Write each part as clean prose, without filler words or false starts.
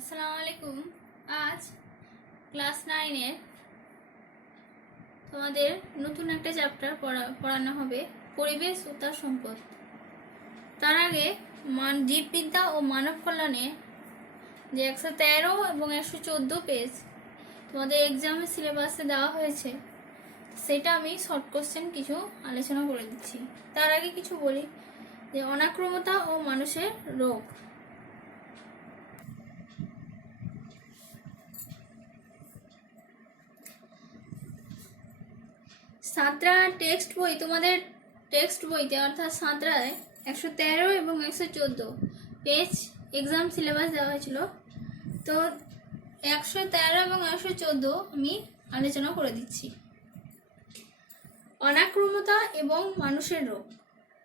আসসালামু আলাইকুম। আজ ক্লাস 9-এর তোমাদের নতুন একটা চ্যাপ্টার পড়ানো হবে, পরিবেশ ও তার সম্পদ। তার আগে জীববিদ্যা ও মানব কল্যাণে যে 113 এবং 114 পেজ তোমাদের এক্সামের সিলেবাসে দেওয়া হয়েছে, সেটা আমি শর্ট কোশ্চেন কিছু আলোচনা করে দিচ্ছি। তার আগে কিছু বলি যে অনাক্রমতা ও মানুষের রোগ। সাঁতরা টেক্সট বই, তোমাদের টেক্সট বইতে অর্থাৎ সাঁতরায় 113 এবং 114 পেজ এক্সাম সিলেবাস দেওয়া হয়েছিল। তো 113 এবং 114 আমি আলোচনা করে দিচ্ছি। অনাক্রমতা এবং মানুষের রোগ।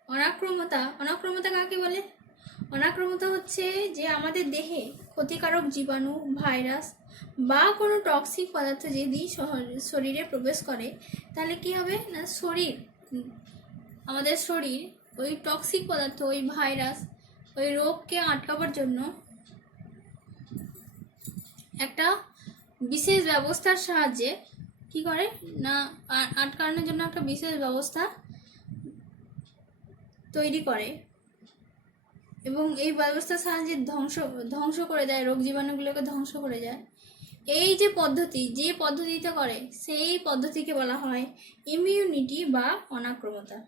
অনাক্রমতা কাকে বলে? অনাক্রমতা হচ্ছে যে আমাদের দেহে ক্ষতিকারক জীবাণু, ভাইরাস বা কোনো টক্সিক পদার্থ যদি শরীরে প্রবেশ করে, তাহলে কি হবে না, আমাদের শরীর ওই টক্সিক পদার্থ, ওই ভাইরাস, ওই রোগকে আটকাবার জন্য একটা বিশেষ ব্যবস্থার সাহায্যে কি করে না, আটকানোর জন্য একটা বিশেষ ব্যবস্থা তৈরি করে এবং এই ব্যবস্থার সাহায্যে ধ্বংস করে দেয়, রোগ জীবাণুগুলোকে ধ্বংস করে যায়। এই যে পদ্ধতিতে করে, সেই পদ্ধতিকে বলা হয় ইমিউনিটি বা অনাক্রমতা।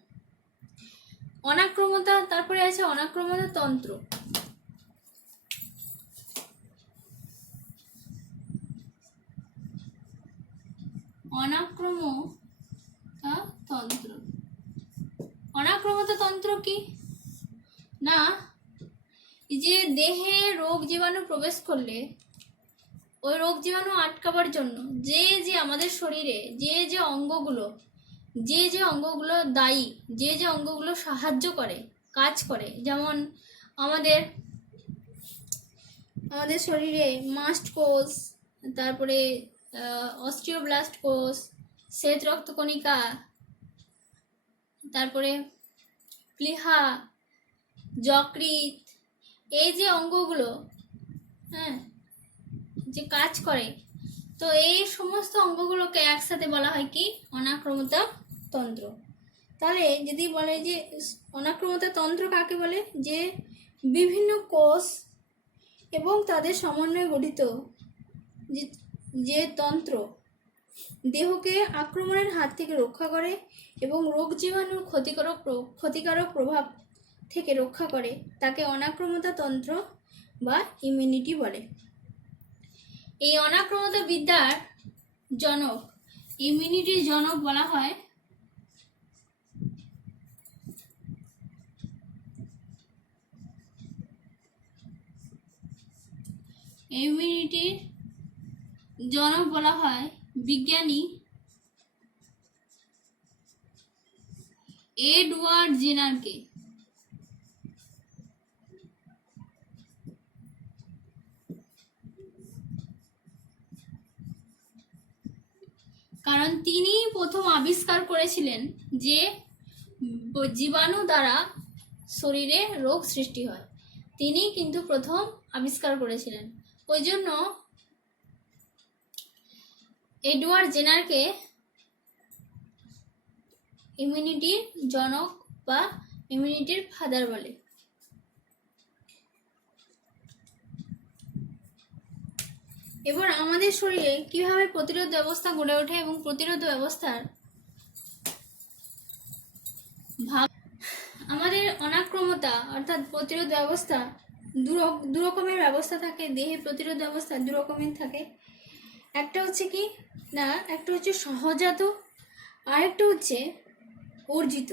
তারপরে আছে অনাক্রমতা তন্ত্র। অনাক্রমতা তন্ত্র কি না, যে দেহে রোগ জীবাণু প্রবেশ করলে ওই রোগ জীবাণু আটকাবার জন্য যে আমাদের শরীরে যে অঙ্গগুলো দায়ী, যে অঙ্গগুলো সাহায্য করে, কাজ করে, যেমন আমাদের শরীরে মাস্ট কোষ, তারপরে অস্টিওব্লাস্ট কোষ, শ্বেত রক্তকণিকা, তারপরে প্লীহা, যকৃৎ, এই যে অঙ্গগুলো যে কাজ করে, তো এই সমস্ত অঙ্গগুলোকে একসাথে বলা হয় কি, অনাক্রমতা তন্ত্র। তাহলে যদি বলে যে অনাক্রমতা তন্ত্র কাকে বলে, যে বিভিন্ন কোষ এবং তাদের সমন্বয়ে গঠিত যে তন্ত্র দেহকে আক্রমণের হাত থেকে রক্ষা করে এবং রোগ জীবাণুর ক্ষতিকারক প্রভাব থেকে রক্ষা করে, তাকে অনাক্রমতা তন্ত্র বা ইমিউনিটি বলে। এই অনাক্রমতা বিদ্যার জনক, ইমিউনিটির জনক বলা হয় বিজ্ঞানী এডওয়ার্ড জেনারকে। কারণ তিনি প্রথম আবিষ্কার করেছিলেন যে জীবাণু দ্বারা শরীরে রোগ সৃষ্টি হয়। তিনি কিন্তু প্রথম আবিষ্কার করেছিলেন, ওই জন্য এডওয়ার্ড জেনারকে ইমিউনিটির জনক বা ইমিউনিটির ফাদার বলে। এবার আমাদের শরীরে কিভাবে প্রতিরোধ ব্যবস্থা গড়ে ওঠে এবং প্রতিরোধ ব্যবস্থার আমাদের অনাক্রমতা অর্থাৎ প্রতিরোধ ব্যবস্থা দু রকমের ব্যবস্থা থাকে। দেহে প্রতিরোধ ব্যবস্থা দু রকমের থাকে। একটা হচ্ছে কি না, একটা হচ্ছে সহজাত, আর একটা হচ্ছে অর্জিত।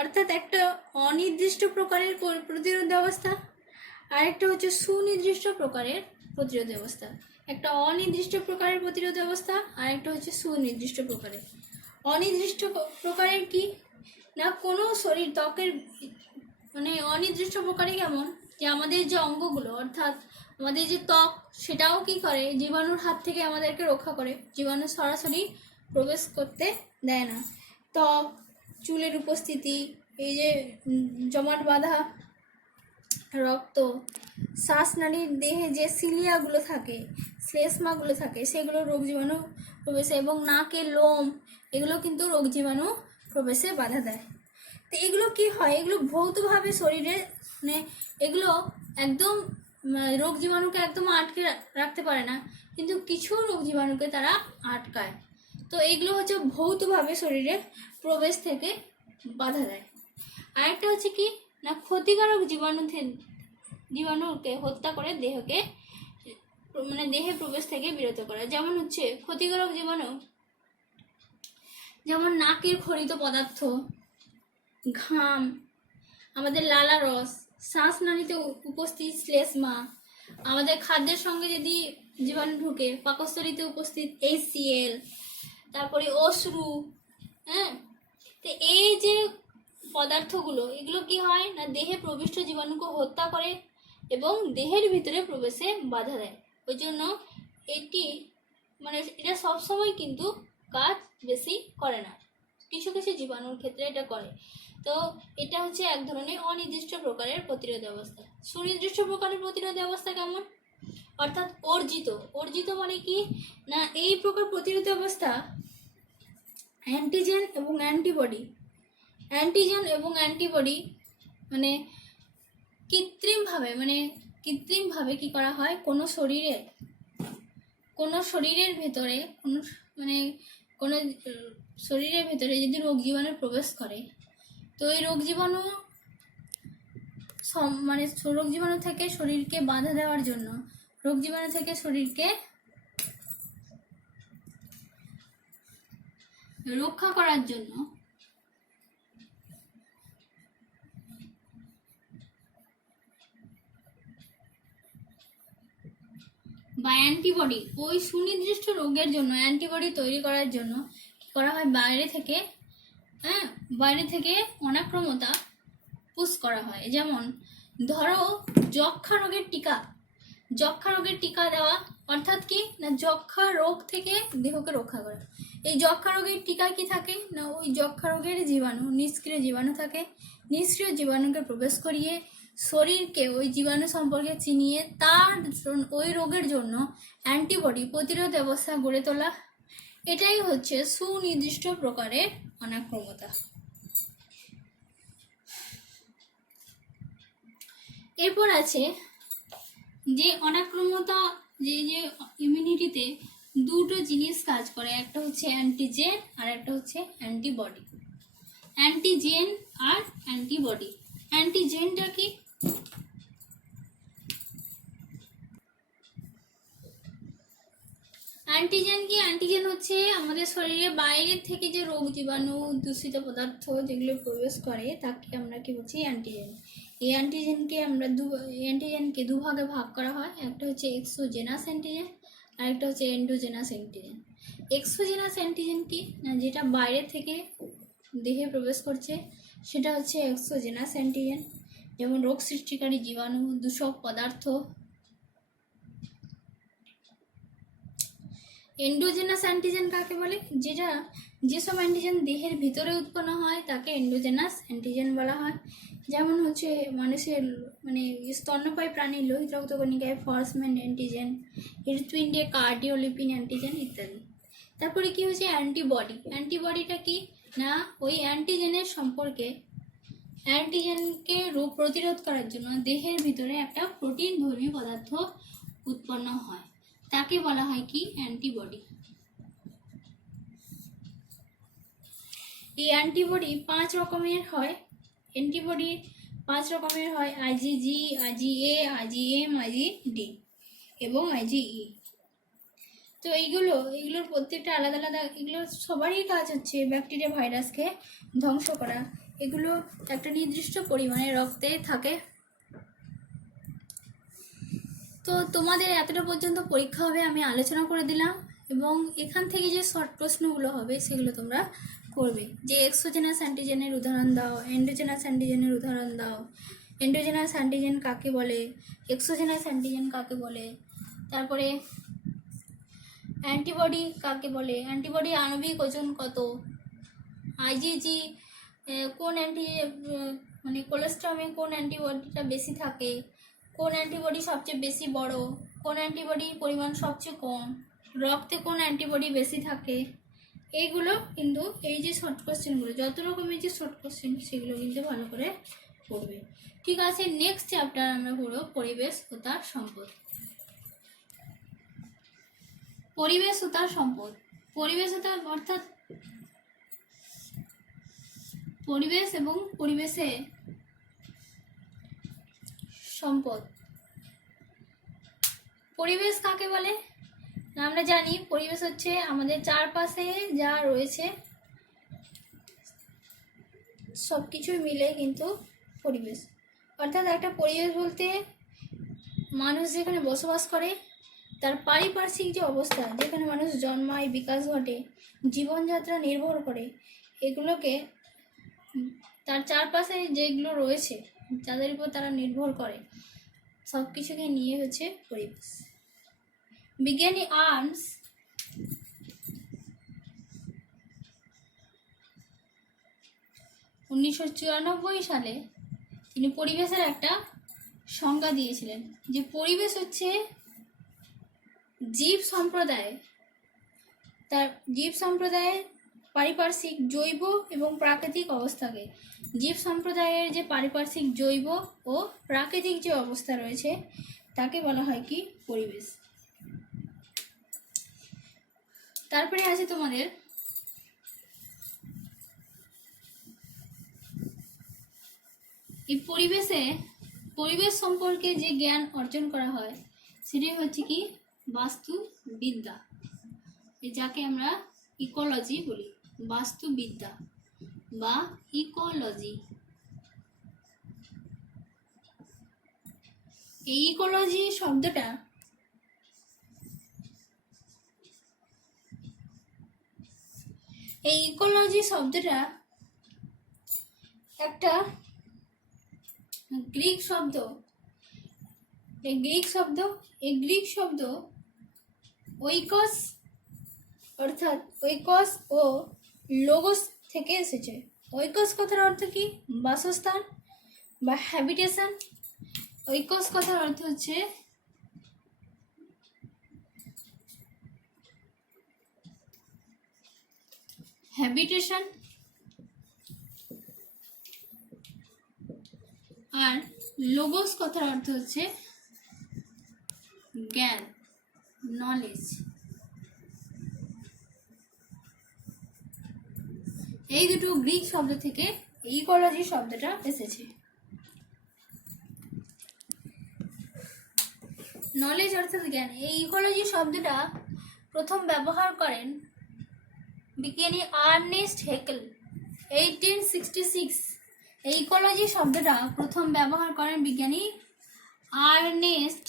অর্থাৎ একটা অনির্দিষ্ট প্রকারের প্রতিরোধ ব্যবস্থা, আর একটা হচ্ছে সুনির্দিষ্ট প্রকারের প্রতিরোধ ব্যবস্থা। একটা অনির্দিষ্ট প্রকারের প্রতিরোধ ব্যবস্থা, আর একটা হচ্ছে সুনির্দিষ্ট প্রকারের। অনির্দিষ্ট প্রকারের কি না, কোনো ত্বকের অনির্দিষ্ট প্রকারে কেমন, যে আমাদের যে অঙ্গগুলো অর্থাৎ আমাদের যে ত্বক, সেটাও কি করে, জীবাণুর হাত থেকে আমাদেরকে রক্ষা করে, জীবাণু সরাসরি প্রবেশ করতে দেয় না। ত্বক, চুলের উপস্থিতি, এই যে জমাট বাঁধা রক্ত, শ্বাসনালীর দেহে যে সিলিয়াগুলো থাকে, শ্লেষ্মাগুলো থাকে, সেগুলো রোগ জীবাণু প্রবেশে, এবং নাকের লোম, এগুলো কিন্তু রোগ জীবাণু প্রবেশে বাধা দেয়। তো এগুলো কি হয়, এগুলো ভৌতভাবে শরীরে মানে এগুলো একদম রোগ জীবাণুকে একদম আটকে রাখতে পারে না, কিন্তু কিছু রোগ জীবাণুকে তারা আটকায়। তো এগুলো হচ্ছে ভৌতভাবে শরীরে প্রবেশ থেকে বাধা দেয়। আরেকটা হচ্ছে কি না, ক্ষতিকারক জীবাণুকে হত্যা করে দেহকে মানে দেহে প্রবেশ থেকে বিরত করা। যেমন হচ্ছে ক্ষতিকারক জীবাণু, যেমন নাকের ক্ষরিত পদার্থ, ঘাম, আমাদের লালা রস, শ্বাসনালীতে উপস্থিত শ্লেষ্মা, আমাদের খাদ্যের সঙ্গে যদি জীবাণু ঢুকে, পাকস্থলীতে উপস্থিত HCl, তারপরে অশ্রু, হ্যাঁ। তো এই যে পদার্থগুলো, এগুলো কি হয় না, দেহে প্রবিষ্ট জীবাণুকে হত্যা করে এবং দেহের ভিতরে প্রবেশে বাধা দেয়। ওই জন্য এটি মানে এটা সবসময় কিন্তু কাজ বেশি করে না, কিছু কিছু জীবাণুর ক্ষেত্রে এটা করে। তো এটা হচ্ছে এক ধরনের অনির্দিষ্ট প্রকারের প্রতিরোধ ব্যবস্থা। সুনির্দিষ্ট প্রকারের প্রতিরোধ ব্যবস্থা কেমন, অর্থাৎ অর্জিত মানে কি না, এই প্রকার প্রতিরোধ ব্যবস্থা অ্যান্টিজেন এবং অ্যান্টিবডি মানে কৃত্রিমভাবে কি করা হয়, কোনো শরীরের ভেতরে কোনো শরীরের ভেতরে যদি রোগ জীবাণু প্রবেশ করে, তো এই রোগ জীবাণু থেকে শরীরকে বাধা দেওয়ার জন্য, রোগ জীবাণু থেকে শরীরকে রক্ষা করার জন্য বা অ্যান্টিবডি, ওই সুনির্দিষ্ট রোগের জন্য অ্যান্টিবডি তৈরি করার জন্য কি করা হয়, বাইরে থেকে অনাক্রমতা পুশ করা হয়। যেমন ধরো যক্ষা রোগের টিকা দেওয়া, অর্থাৎ কি না, যক্ষা রোগ থেকে দেহকে রক্ষা করা। এই যক্ষা রোগের টিকায় কি থাকে না, ওই যক্ষা রোগের জীবাণু, নিষ্ক্রিয় জীবাণু থাকে, নিষ্ক্রিয় জীবাণুকে প্রবেশ করিয়ে শরীরকে ওই জীবাণু সম্পর্কে চিনিয়ে ওই রোগের জন্য অ্যান্টিবডি প্রতিরোধ ব্যবস্থা গড়ে তোলা। এটাই হচ্ছে সুনির্দিষ্ট প্রকারের অনাক্রমতা। এরপর আছে যে অনাক্রমতা, যে ইমিউনিটিতে দুটো জিনিস কাজ করে, একটা হচ্ছে অ্যান্টিজেন আর একটা হচ্ছে অ্যান্টিবডি। অ্যান্টিজেন আর অ্যান্টিবডি। অ্যান্টিজেনটা কি, অ্যান্টিজেন হচ্ছে আমাদের শরীরে বাইরে থেকে যে রোগ জীবাণু, দূষিত পদার্থ যেগুলো প্রবেশ করে, তাকে আমরা কি বলছি, অ্যান্টিজেন। এই অ্যান্টিজেনকে দুভাগে ভাগ করা হয়, একটা হচ্ছে এক্সোজেনাস অ্যান্টিজেন আর একটা হচ্ছে এন্ডোজেনাস অ্যান্টিজেন। এক্সোজেনাস অ্যান্টিজেন কি না, যেটা বাইরে থেকে দেহে প্রবেশ করছে, সেটা হচ্ছে এক্সোজেনাস অ্যান্টিজেন, যেমন রোগ সৃষ্টিকারী জীবাণু, দূষক পদার্থ। এন্ডোজেনাস অ্যান্টিজেন কাকে বলে, যেসব অ্যান্টিজেন দেহের ভিতরে উৎপন্ন হয় তাকে এন্ডোজেনাস অ্যান্টিজেন বলা হয়। যেমন হচ্ছে মানুষের স্তন্যপায়ী প্রাণীর লোহিত রক্তকণিকায় ফসফেট অ্যান্টিজেন, হৃৎপিণ্ডে কার্ডিওলিপিন অ্যান্টিজেন ইত্যাদি। তারপরে কি হচ্ছে অ্যান্টিবডিটা কি না, ওই অ্যান্টিজেনকে রোগ প্রতিরোধ করার জন্য দেহের ভিতরে একটা প্রোটিন ধর্মী পদার্থ উৎপন্ন হয়, তাকে বলা হয় কি, অ্যান্টিবডি। এই অ্যান্টিবডি 5 রকমের হয়। IgG, IgA, IgM, IgD এবং IgE। তো এইগুলোর প্রত্যেকটা আলাদা আলাদা, এগুলোর সবারই কাজ হচ্ছে ব্যাকটেরিয়া ভাইরাসকে ধ্বংস করা। এগুলো একটা নির্দিষ্ট পরিমাণে রক্তে থাকে। তো তোমাদের এতটা পর্যন্ত পরীক্ষা হবে আমি আলোচনা করে দিলাম, এবং এখান থেকে যে শর্ট প্রশ্নগুলো হবে সেগুলো তোমরা করবে, যে এক্সোজেনাস অ্যান্টিজেনের উদাহরণ দাও, এন্ডোজেনাস অ্যান্টিজেনের উদাহরণ দাও, এন্ডোজেনাস অ্যান্টিজেন কাকে বলে, এক্সোজেনাস অ্যান্টিজেন কাকে বলে, তারপরে অ্যান্টিবডি কাকে বলে, অ্যান্টিবডি আণবিক ওজন কত, IgG কোন মানে কোলেস্ট্রামে কোন অ্যান্টিবডিটা বেশি থাকে, কোন অ্যান্টিবডি সবচেয়ে বেশি বড়, কোন অ্যান্টিবডির পরিমাণ সবচেয়ে কম, রক্তে কোন অ্যান্টিবডি বেশি থাকে, এইগুলো কিন্তু এই যে শর্ট কোশ্চেনগুলো, যত রকমের যে শর্ট কোশ্চেন সেগুলো কিন্তু ভালো করে পড়বে। ঠিক আছে, নেক্সট চ্যাপ্টার আমরা পড়ব পরিবেশ ও তার সম্পদ। পরিবেশ ও তার সম্পদ। পরিবেশ ও তার অর্থাৎ পরিবেশ এবং পরিবেশে সম্পদ। পরিবেশ কাকে বলে? না, আমরা জানি পরিবেশ হচ্ছে আমাদের চারপাশে যা রয়েছে সব কিছুই মিলে কিন্তু পরিবেশ। অর্থাৎ একটা পরিবেশ বলতে মানুষ যেখানে বসবাস করে তার পারিপার্শ্বিক যে অবস্থা, যেখানে মানুষ জন্মায়, বিকাশ ঘটে, জীবনযাত্রা নির্ভর করে, এগুলোকে তার চারপাশে যেগুলো রয়েছে যাদের উপর তারা নির্ভর করে সব কিছুকে নিয়ে হচ্ছে পরিবেশ। বিজ্ঞানী আর্মস 1994 সালে তিনি পরিবেশের একটা সংজ্ঞা দিয়েছিলেন যে পরিবেশ হচ্ছে জীব সম্প্রদায়ের পারিপার্শ্বিক জৈব এবং প্রাকৃতিক অবস্থাকে, জীব সম্প্রদায়ের যে পারিপার্শ্বিক জৈব ও প্রাকৃতিক যে অবস্থা রয়েছে তাকে বলা হয় কি পরিবেশ। তারপরে আছে তোমাদের এই পরিবেশ সম্পর্কে যে জ্ঞান অর্জন করা হয় সেটাই হচ্ছে কি বাস্তুবিদ্যা, যাকে আমরা ইকোলজি বলি। বাস্তুবিদ্যা বা ইকোলজি। এই ইকোলজি শব্দটা একটা গ্রিক শব্দ। এই গ্রিক শব্দ ওইকস অর্থাৎ ওইকস ও লোগোস থেকে এসেছে। ওইকস কথার অর্থ কি? বাসস্থান বা হ্যাবিটেশন। ওইকস কথার অর্থ হচ্ছে হ্যাবিটেশন, আর লোগোস কথার অর্থ হচ্ছে জ্ঞান, নলেজ। এই দুটো গ্রিক শব্দ থেকে ইকোলজি শব্দটা এসেছে। নলেজ অর্থাৎ জ্ঞান। এই ইকোলজি শব্দটা প্রথম ব্যবহার করেন বিজ্ঞানী আর্নেস্ট হেকেল 1866। এই ইকোলজি শব্দটা প্রথম ব্যবহার করেন বিজ্ঞানী আর্নেস্ট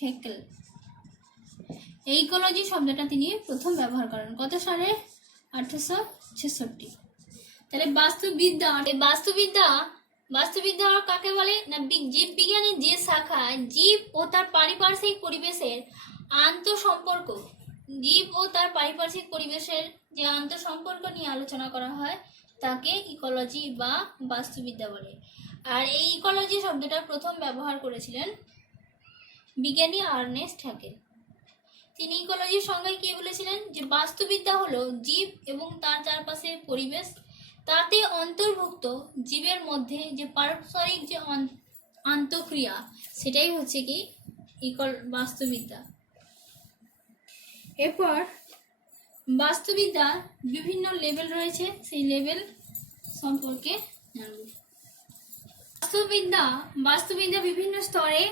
হেকেল। এই ইকোলজি শব্দটা তিনি প্রথম ব্যবহার করেন কত সালে? 1866। তাহলে বাস্তুবিদ্যা কাকে বলে না? জীব বিজ্ঞানের যে শাখা জীব ও তার পারিপার্শ্বিক পরিবেশের আন্তঃসম্পর্ক, জীব ও তার পারিপার্শ্বিক পরিবেশের যে আন্তঃসম্পর্ক নিয়ে আলোচনা করা হয় তাকে ইকোলজি বা বাস্তুবিদ্যা বলে। আর এই ইকোলজি শব্দটা প্রথম ব্যবহার করেছিলেন বিজ্ঞানী আর্নেস্ট হ্যাকেল। তিনি ইকোলজির সংজ্ঞায় কি বলেছিলেন? যে বাস্তুবিদ্যা হলো জীব এবং তার চারপাশের পরিবেশ, তাতে অন্তর্ভুক্ত জীবের মধ্যে যে পারস্পরিক যে আন্তঃক্রিয়া, সেটাই হচ্ছে কি বাস্তুবিদ্যা। এরপর বাস্তুবিদ্যার বিভিন্ন লেভেল রয়েছে, সেই লেভেল সম্পর্কে জানব। বাস্তুবিদ্যা বিভিন্ন স্তরে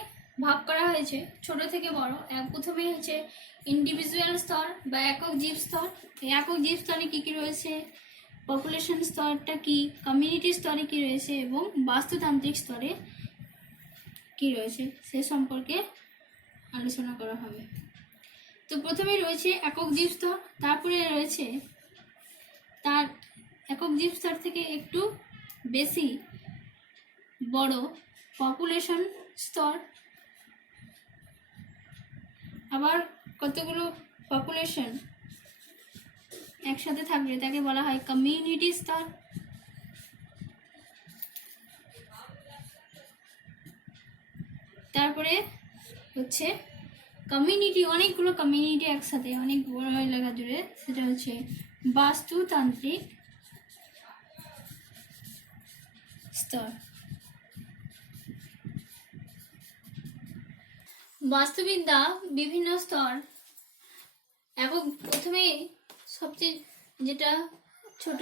ভাগ করা হয়েছে, ছোট থেকে বড়। প্রথমে হচ্ছে ইন্ডিভিজুয়াল স্তর বা একক জীব স্তর। এই একক জীব স্তরে কি কি রয়েছে, পপুলেশন স্তরটা কি, কমিউনিটি স্তরে কি রয়েছে এবং বাস্তুতান্ত্রিক স্তরে কি রয়েছে সে সম্পর্কে আলোচনা করা হবে। তো প্রথমে রয়েছে একক জীব স্তর, তারপরে রয়েছে তার একক জীব স্তর থেকে একটু বেশি বড় পপুলেশন স্তর, আবার কতগুলো পপুলেশন একসাথে থাকবে তাকে বলা হয় কমিউনিটি স্তর। তারপরে হচ্ছে কমিউনিটি, অনেকগুলো কমিউনিটি একসাথে অনেক বড় এলাকা জুড়ে, সেটা হচ্ছে বাস্তুতান্ত্রিক স্তর। বাস্তুবিদ্যা বিভিন্ন স্তর। এবং প্রথমে সবচেয়ে যেটা ছোট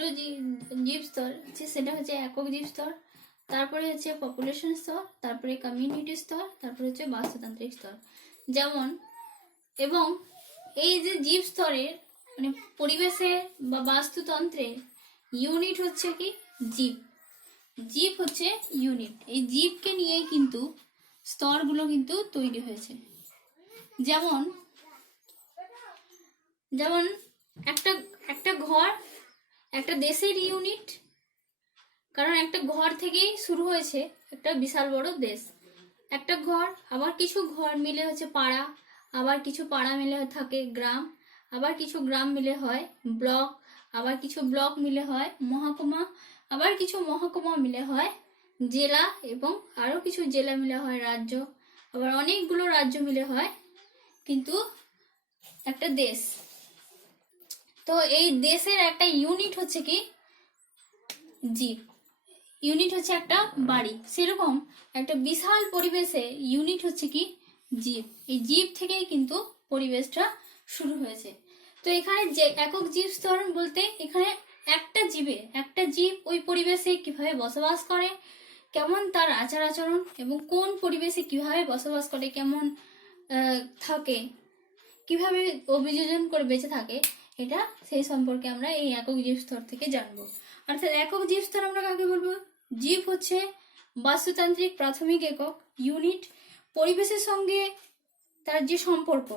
জীব স্তর হচ্ছে সেটা হচ্ছে একক জীব স্তর, তারপরে হচ্ছে পপুলেশন স্তর, তারপরে কমিউনিটি স্তর, তারপরে হচ্ছে বাস্তুতান্ত্রিক স্তর। যেমন এবং এই যে জীব স্তরের মানে পরিবেশের বা বাস্তুতন্ত্রের ইউনিট হচ্ছে কি জীব। জীব হচ্ছে ইউনিট। এই জীবকে নিয়েই কিন্তু স্তরগুলো কিন্তু তৈরি হয়েছে। যেমন যেমন একটা একটা ঘর একটা দেশের ইউনিট, কারণ একটা ঘর থেকেই শুরু হয়েছে একটা বিশাল বড় দেশ। একটা ঘর, আবার কিছু ঘর মিলে হচ্ছে পাড়া, আবার কিছু পাড়া মিলে থাকে গ্রাম, আবার কিছু গ্রাম মিলে হয় ব্লক, আবার কিছু ব্লক মিলে হয় মহকুমা, আবার কিছু মহকুমা মিলে হয় জেলা, এবং আরও কিছু জেলা মিলে হয় রাজ্য, আবার অনেকগুলো রাজ্য মিলে হয় কিন্তু একটা দেশ। তো এই দেশের একটা ইউনিট হচ্ছে কি জীব। ইউনিট হচ্ছে একটা বাড়ি, সেরকম একটা বিশাল পরিবেশে ইউনিট হচ্ছে কি জীব। এই জীব থেকেই কিন্তু পরিবেশটা শুরু হয়েছে। তো এখানে যে একক জীব স্তর বলতে এখানে একটা জীব ওই পরিবেশে কিভাবে বসবাস করে, কেমন তার আচার আচরণ, এবং কোন পরিবেশে কিভাবে বসবাস করে, কেমন থাকে, কিভাবে অভিযোজন করে বেঁচে থাকে, এটা সেই সম্পর্কে আমরা এই একক জীব স্তর থেকে জানবো। অর্থাৎ একক জীব স্তর আমরা কাকে বলবো? জীব হচ্ছে বাস্তুতান্ত্রিক প্রাথমিক একক ইউনিট, পরিবেশের সঙ্গে তার যে সম্পর্ক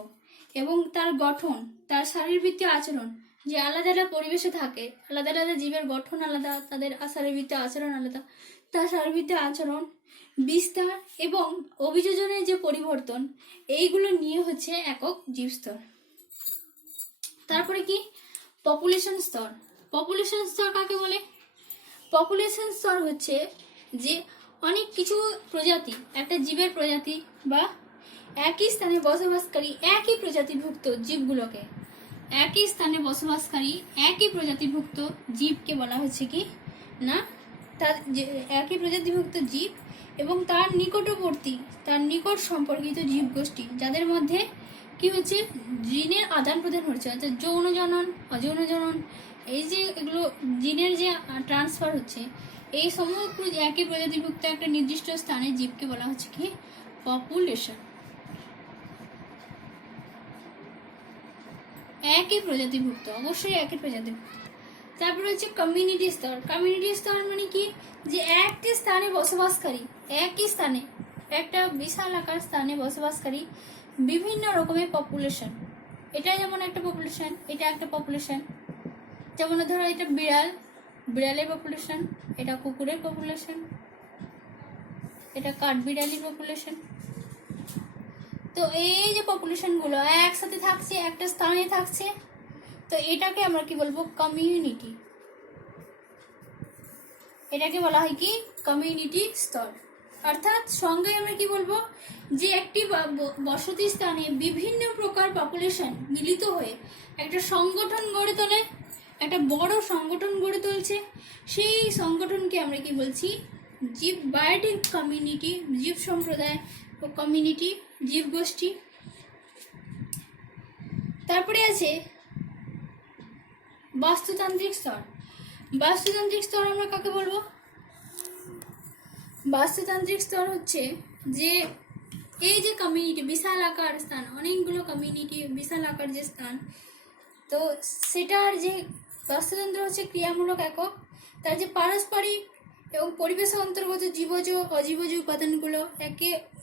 এবং তার গঠন, তার শারীরবৃত্তীয় আচরণ, যে আলাদা আলাদা পরিবেশে থাকে, আলাদা আলাদা জীবের গঠন আলাদা, তাদের শারীরবৃত্তীয় আচরণ আলাদা, তার শারীরবৃত্তীয় আচরণ, বিস্তার এবং অভিযোজনের যে পরিবর্তন, এইগুলো নিয়ে হচ্ছে একক জীব স্তর। তারপরে কি পপুলেশন স্তর। পপুলেশন স্তর কাকে বলে? পপুলেশন স্তর হচ্ছে যে অনেক কিছু প্রজাতি, একটা জীবের প্রজাতি বা একই স্থানে বসবাসকারী একই প্রজাতিভুক্ত জীবগুলোকে, একই স্থানে বসবাসকারী একই প্রজাতিভুক্ত জীবকে বলা হচ্ছে কি না তার একই প্রজাতিভুক্ত জীব এবং তার নিকটবর্তী, তার নিকট সম্পর্কিত জীবগোষ্ঠী, যাদের মধ্যে কি হচ্ছে জিনের আদান প্রদান হচ্ছে, অর্থাৎ যৌন জনন, অযৌন জনন, এই যে এগুলো জিনের যে ট্রান্সফার হচ্ছে, এই সমগ্র একই প্রজাতিভুক্ত একটা নির্দিষ্ট স্থানে জীবকে বলা হচ্ছে কি পপুলেশন। একই প্রজাতিভুক্ত, অবশ্যই একই প্রজাতিভুক্ত। তারপরে হচ্ছে কমিউনিটি স্তর। কমিউনিটি স্তর মানে কি, যে একটি স্থানে বসবাসকারী, একই স্থানে একটা বিশাল আকার স্থানে বসবাসকারী বিভিন্ন রকমের পপুলেশন। এটা যেমন একটা পপুলেশন, এটা একটা পপুলেশন। যেমন ধরো এটা বিড়াল, বিড়ালের পপুলেশন, এটা কুকুরের পপুলেশন, এটা কাঠবিড়ালির পপুলেশন। তো এই যে পপুলেশনগুলো একসাথে থাকছে, একটা স্থানে থাকছে, তো এটাকে আমরা কি বলবো? কমিউনিটি। এটাকে বলা হয় কি কমিউনিটি স্তর। অর্থাৎ সঙ্গে আমরা কি বলবো, যে একটি বসতি স্থানে বিভিন্ন প্রকার পপুলেশন মিলিত হয়ে একটা সংগঠন গড়ে তোলে, একটা বড় সংগঠন গড়ে তুলছে, সেই সংগঠনকে আমরা কি বলছি? জীব বায়োটিক কমিউনিটি, জীব সম্প্রদায় ও কমিউনিটি, জীব গোষ্ঠী। তারপরে আছে বাস্তুতান্ত্রিক স্তর। বাস্তুতান্ত্রিক স্তর আমরা কাকে বলবো? বাস্তুতান্ত্রিক স্তর হচ্ছে যে এই যে কমিউনিটি, বিশাল আকার স্থান, অনেকগুলো কমিউনিটি, বিশাল আকার যে স্থান, তো সেটার যে বাস্তুতন্ত্র হচ্ছে ক্রিয়ামূলক একক, তার যে পারস্পরিক এবং পরিবেশ অন্তর্গত জীবজ অজীবজ উপাদানগুলো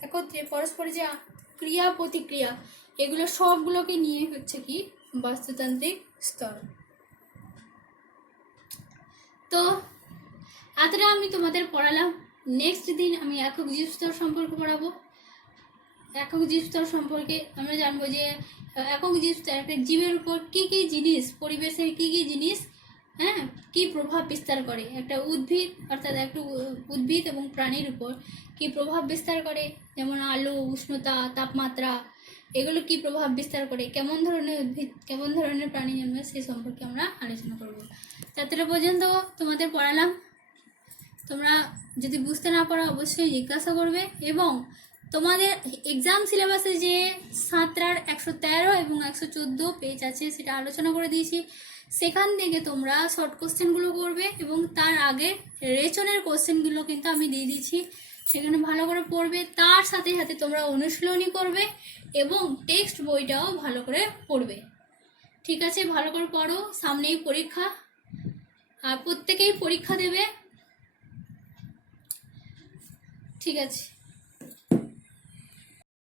একত্রে পরস্পরের যে ক্রিয়া প্রতিক্রিয়া, এগুলো সবগুলোকে নিয়ে হচ্ছে কি বাস্তুতান্ত্রিক স্তর। তো এতটা আমি তোমাদের পড়ালাম। নেক্সট দিন আমি একক জীব স্তর সম্পর্কে পড়াবো। একক জীবস্তর সম্পর্কে আমরা জানবো যে একক জীবস্তর একটা জীবের উপর কি কি জিনিস, পরিবেশের কি কি জিনিস হ্যাঁ কি প্রভাব বিস্তার করে, একটা উদ্ভিদ অর্থাৎ একটা উদ্ভিদ এবং প্রাণীর উপর কি প্রভাব বিস্তার করে, যেমন আলো, উষ্ণতা, তাপমাত্রা, এগুলো কি প্রভাব বিস্তার করে, কেমন ধরনের উদ্ভিদ কেমন ধরনের প্রাণী জন্মায় সেই সম্পর্কে আমরা আলোচনা করব। ততটা পর্যন্ত তোমাদের পড়ালাম। তোমরা যদি বুঝতে না পারো অবশ্যই জিজ্ঞাসা করবে, এবং তোমাদের এক্সাম সিলেবাসে যে সাঁতরার 113 এবং 114 পেজ আছে সেটা আলোচনা করে দিয়েছি। সেখান থেকে তোমরা শর্ট কোশ্চেনগুলো করবে এবং তার আগে রেচনের কোশ্চেনগুলো কিন্তু আমি দিয়ে দিচ্ছি, সেখানে ভালো করে পড়বে। তার সাথে সাথে তোমরা অনুশীলনী করবে এবং টেক্সট বইটাও ভালো করে পড়বে। ঠিক আছে, ভালো করে পড়ো, সামনেই পরীক্ষা, আর প্রত্যেকেই পরীক্ষা দেবে। ঠিক আছে।